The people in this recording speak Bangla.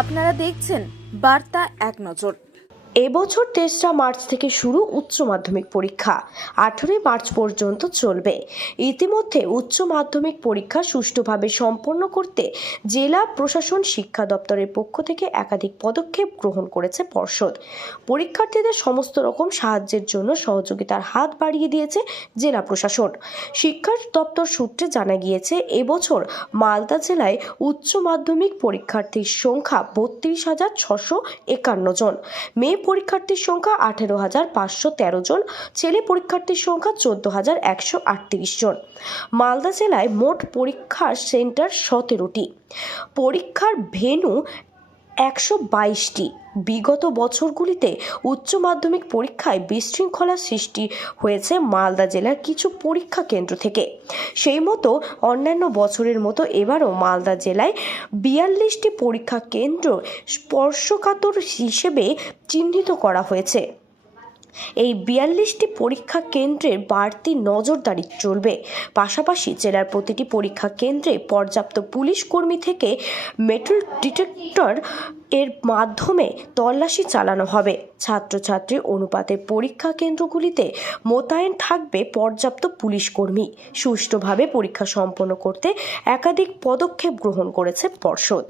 আপনারা দেখছেন বার্তা এক নজর। এবছর ৩রা মার্চ থেকে শুরু উচ্চ মাধ্যমিক পরীক্ষা ১৮ মার্চ পর্যন্ত চলবে। ইতিমধ্যে উচ্চ মাধ্যমিক পরীক্ষা সুষ্ঠুভাবে সম্পন্ন করতে জেলা প্রশাসন শিক্ষা দপ্তরের পক্ষ থেকে একাধিক পদক্ষেপ গ্রহণ করেছে পর্ষদ। পরীক্ষার্থীদের সমস্ত রকম সাহায্যের জন্য সহযোগিতার হাত বাড়িয়ে দিয়েছে জেলা প্রশাসন। শিক্ষা দপ্তর সূত্রে জানা গিয়েছে, এবছর মালদা জেলায় উচ্চ মাধ্যমিক পরীক্ষার্থীর সংখ্যা ৩২,৬৫১ জন, মেয়ে পরীক্ষার্থীর সংখ্যা ১৮,৫১৩ জন, ছেলে পরীক্ষার্থীর সংখ্যা ১৪,১৩৮ জন। মালদা জেলায় মোট পরীক্ষার সেন্টার ১৭টি, পরীক্ষার ভেন্যু ১২২টি। বিগত বছরগুলিতে উচ্চ মাধ্যমিক পরীক্ষায় বিশৃঙ্খলা সৃষ্টি হয়েছে মালদা জেলার কিছু পরীক্ষা কেন্দ্র থেকে। সেই মতো অন্যান্য বছরের মতো এবারও মালদা জেলায় ৪২টি পরীক্ষা কেন্দ্র স্পর্শকাতর হিসেবে চিহ্নিত করা হয়েছে। এই ৪২টি পরীক্ষা কেন্দ্রের বাড়তি নজরদারি চলবে। পাশাপাশি জেলার প্রতিটি পরীক্ষা কেন্দ্রে পর্যাপ্ত পুলিশ কর্মী থেকে মেটাল ডিটেক্টর এর মাধ্যমে তল্লাশি চালানো হবে। ছাত্রছাত্রী অনুপাতে পরীক্ষা কেন্দ্রগুলিতে মোতায়েন থাকবে পর্যাপ্ত পুলিশ কর্মী। সুষ্ঠুভাবে পরীক্ষা সম্পন্ন করতে একাধিক পদক্ষেপ গ্রহণ করেছে পর্ষদ।